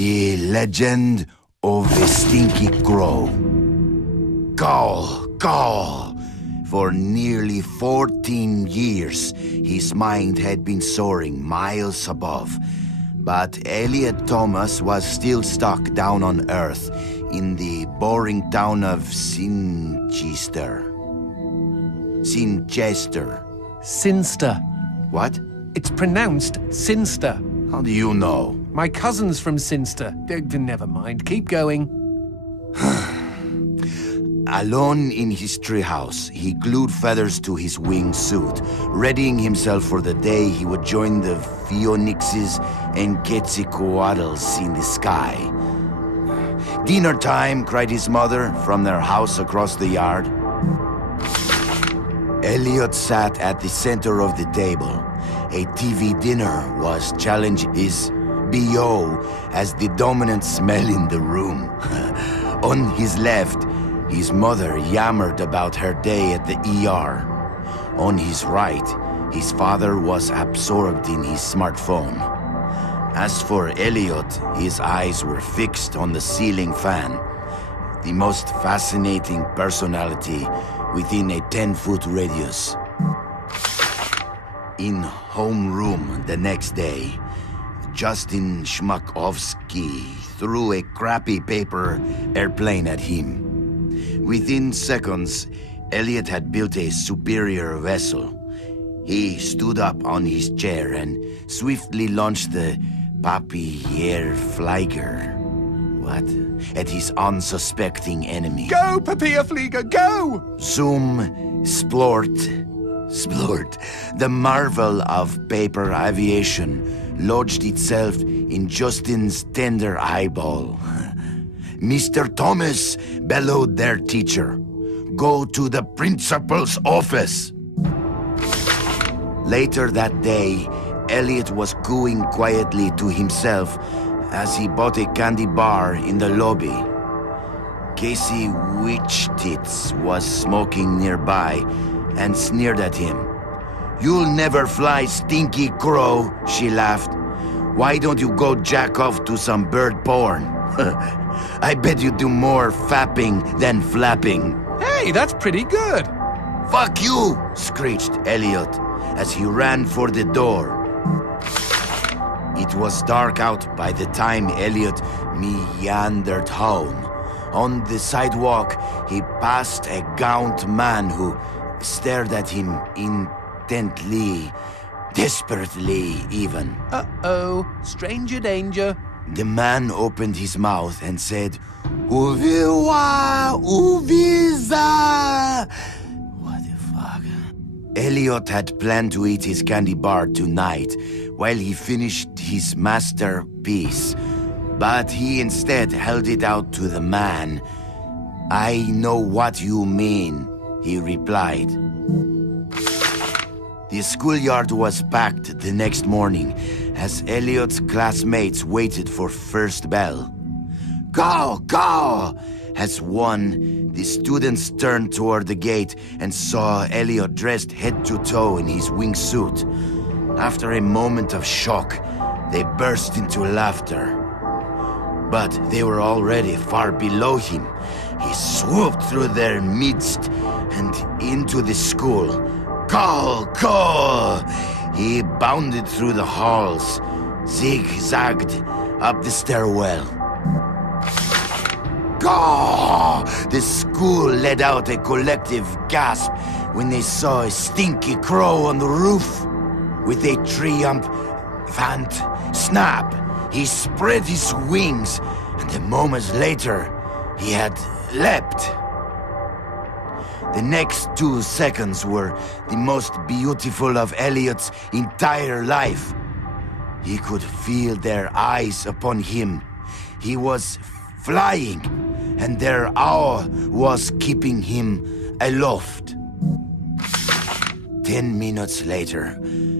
The legend of the Stinky Crow. Call. For nearly 14 years, his mind had been soaring miles above. But Elliot Thomas was still stuck down on Earth in the boring town of Sinchester. Sinster. What? It's pronounced Sinster. How do you know? My cousin's from Sinster. Never mind, keep going. Alone in his treehouse, he glued feathers to his wingsuit, readying himself for the day he would join the Phoenixes and Quetzalcoatlus in the sky. "Dinner time," cried his mother from their house across the yard. Elliot sat at the center of the table. A TV dinner was challenging his BO as the dominant smell in the room. On his left, his mother yammered about her day at the ER. On his right, his father was absorbed in his smartphone. As for Elliot, his eyes were fixed on the ceiling fan, the most fascinating personality within a 10-foot radius. In homeroom the next day, Justin Schmakovsky threw a crappy paper airplane at him. Within seconds, Elliot had built a superior vessel. He stood up on his chair and swiftly launched the Papierflieger. What? At his unsuspecting enemy. Go, Papierflieger, go! Zoom, splort. The marvel of paper aviation lodged itself in Justin's tender eyeball. "Mr. Thomas," bellowed their teacher, "go to the principal's office." Later that day, Elliot was cooing quietly to himself as he bought a candy bar in the lobby. Casey Witchtits was smoking nearby and sneered at him. "You'll never fly, Stinky Crow," she laughed. "Why don't you go jack off to some bird porn? I bet you do more fapping than flapping." Hey, that's pretty good. "Fuck you!" screeched Elliot as he ran for the door. It was dark out by the time Elliot meandered home. On the sidewalk, he passed a gaunt man who stared at him intently, desperately even. Uh-oh, stranger danger. The man opened his mouth and said, "Uviwa, uviza." What the fuck? Elliot had planned to eat his candy bar tonight while he finished his masterpiece, but he instead held it out to the man. "I know what you mean," he replied. The schoolyard was packed the next morning as Elliot's classmates waited for first bell. Go! As one, the students turned toward the gate and saw Elliot dressed head to toe in his wingsuit. After a moment of shock, they burst into laughter. But they were already far below him. He swooped through their midst and into the school. Call! He bounded through the halls, zigzagged up the stairwell. Caw! The school let out a collective gasp when they saw a Stinky Crow on the roof. With a triumphant snap, he spread his wings, and a moment later, he had leapt. The next 2 seconds were the most beautiful of Elliot's entire life. He could feel their eyes upon him. He was flying, and their awe was keeping him aloft. 10 minutes later,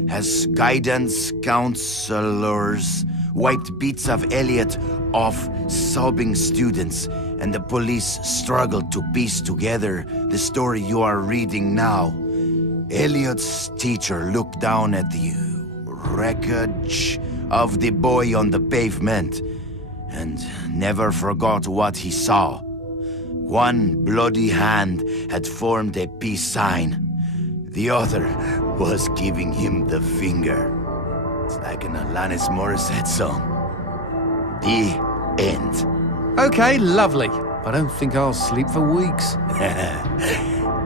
as guidance counselors wiped bits of Elliot off sobbing students, and the police struggled to piece together the story you are reading now, Elliot's teacher looked down at the wreckage of the boy on the pavement and never forgot what he saw. One bloody hand had formed a peace sign. The other was giving him the finger. It's like an Alanis Morissette song. The end. Okay, lovely. I don't think I'll sleep for weeks.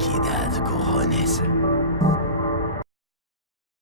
Kid